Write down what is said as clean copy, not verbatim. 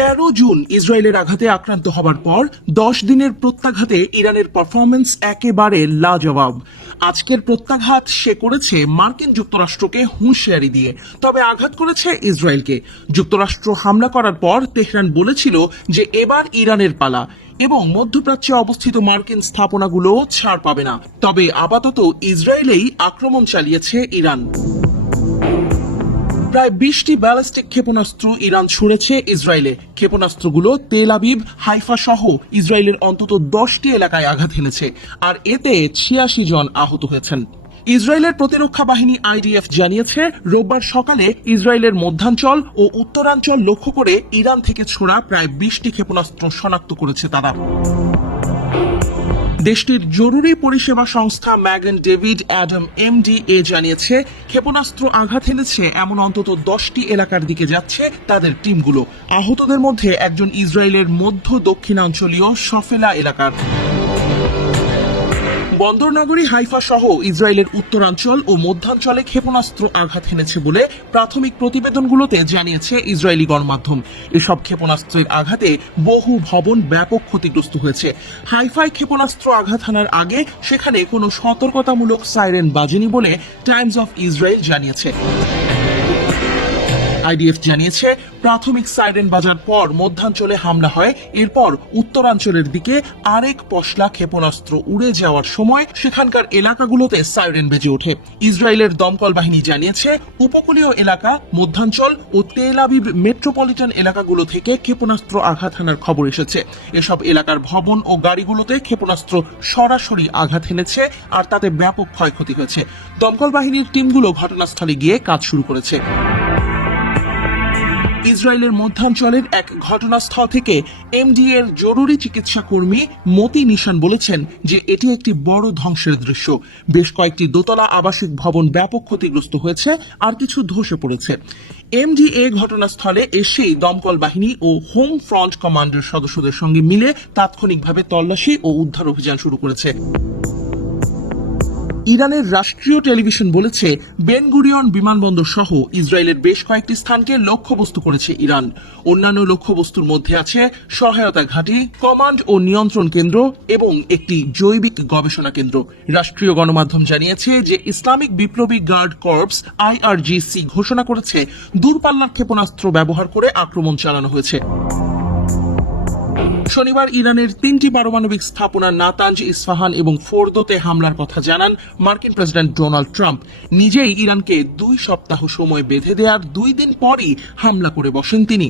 13 June ইসরায়েলের আঘাতে আক্রান্ত হবার পর 10 দিনের প্রত্যাঘাতে ইরানের পারফরমেন্স একেবারে লাজবাব। আজকের প্রত্যাঘাত সে করেছে মার্কিন যুক্তরাষ্ট্রকে হুঁশিয়ারি দিয়ে, তবে আঘাত করেছে ইসরায়েলকে। যুক্তরাষ্ট্র হামলা করার পর তেহরান বলেছিল যে এবার ইরানের পালা এবং মধ্যপ্রাচ্যে অবস্থিত মার্কিন স্থাপনাগুলো ছাড় পাবে না। তবে আপাতত ইসরায়েলেই আক্রমণ চালিয়েছে ইরান। প্রায় 20টি ব্যালিস্টিক ক্ষেপণাস্ত্র ইরান ছুড়েছে ইসরায়েলে। ক্ষেপণাস্ত্রগুলো তেল আবিব, হাইফা সহ ইসরায়েলের অন্তত 10টি এলাকায় আঘাত হেনেছে, আর এতে 86 জন আহত হয়েছেন। ইসরায়েলের প্রতিরক্ষা বাহিনী আইডিএফ জানিয়েছে, রোববার সকালে ইসরায়েলের মধ্যাঞ্চল ও উত্তরাঞ্চল লক্ষ্য করে ইরান থেকে ছোড়া প্রায় 20টি ক্ষেপণাস্ত্র শনাক্ত করেছে তারা। দেশটির জরুরি পরিষেবা সংস্থা ম্যাগন ডেভিড অ্যাডাম MDA জানিয়েছে, ক্ষেপণাস্ত্র আঘাত হেনেছে এমন অন্তত 10টি এলাকার দিকে যাচ্ছে তাদের টিমগুলো। আহতদের মধ্যে একজন ইসরায়েলের মধ্য দক্ষিণাঞ্চলীয় সফেলা এলাকার। বন্দর নগরী হাইফা সহ ইসরায়েলের উত্তরাঞ্চল ও মধ্যাঞ্চলে ক্ষেপণাস্ত্র আঘাত হেনেছে বলে প্রাথমিক প্রতিবেদনগুলোতে জানিয়েছে ইসরায়েলি গণমাধ্যম। এসব ক্ষেপণাস্ত্রের আঘাতে বহু ভবন ব্যাপক ক্ষতিগ্রস্ত হয়েছে। হাইফায় ক্ষেপণাস্ত্র আঘাত হানার আগে সেখানে কোনো সতর্কতামূলক সাইরেন বাজেনি বলে টাইমস অফ ইসরায়েল জানিয়েছে। আইডিএফ জানিয়েছে, প্রাথমিক সাইরেন বাজার পর মধ্যাঞ্চলে হামলা হয়। এরপর উত্তরাঞ্চলের দিকে আরেক পশলা ক্ষেপণাস্ত্র উড়ে যাওয়ার সময় সেখানকার এলাকাগুলোতে সাইরেন বেজে ওঠে। ইসরায়েলের দমকল বাহিনী জানিয়েছে, উপকূলীয় এলাকা, মধ্যাঞ্চল ও তেল আবিব মেট্রোপলিটন এলাকাগুলো থেকে ক্ষেপণাস্ত্র আঘাত হানার খবর এসেছে। এসব এলাকার ভবন ও গাড়িগুলোতে ক্ষেপণাস্ত্র সরাসরি আঘাত হেনেছে, আর তাতে ব্যাপক ক্ষয়ক্ষতি হয়েছে। দমকল বাহিনীর টিমগুলো ঘটনাস্থলে গিয়ে কাজ শুরু করেছে। ইসরায়েলের মধ্যাঞ্চলের এক ঘটনাস্থল থেকে MDA এর জরুরি চিকিৎসা কর্মী মতি নিশান বলেছেন যে এটি একটি বড় ধ্বংসের দৃশ্য। বেশ কয়েকটি দোতলা আবাসিক ভবন ব্যাপক ক্ষতিগ্রস্ত হয়েছে, আর কিছু ধসে পড়েছে। MDA ঘটনাস্থলে এসেই দমকল বাহিনী ও হোম ফ্রন্ট কমান্ডের সদস্যদের সঙ্গে মিলে তাৎক্ষণিকভাবে তল্লাশি ও উদ্ধার অভিযান শুরু করেছে। ইরানের রাষ্ট্রীয় টেলিভিশন বলেছে, বেন গুরিয়ন বিমানবন্দর সহ ইসরায়েলের বেশ কয়েকটি স্থানকে লক্ষ্যবস্তু করেছে ইরান। অন্যান্য লক্ষ্যবস্তুর মধ্যে আছে সহায়তা ঘাঁটি, কমান্ড ও নিয়ন্ত্রণ কেন্দ্র এবং একটি জৈবিক গবেষণা কেন্দ্র। রাষ্ট্রীয় গণমাধ্যম জানিয়েছে যে ইসলামিক বিপ্লবী গার্ড কর্পস IRGC ঘোষণা করেছে, দূরপাল্লার ক্ষেপণাস্ত্র ব্যবহার করে আক্রমণ চালানো হয়েছে। শনিবার ইরানের 3টি পারমাণবিক স্থাপনা নাতাঞ্জ, ইস্পাহান এবং ফোর্দোতে হামলার কথা জানান মার্কিন প্রেসিডেন্ট ডোনাল্ড ট্রাম্প। নিজেই ইরানকে 2 সপ্তাহ সময় বেঁধে দেওয়ার 2 দিন পরই হামলা করে বসেন তিনি।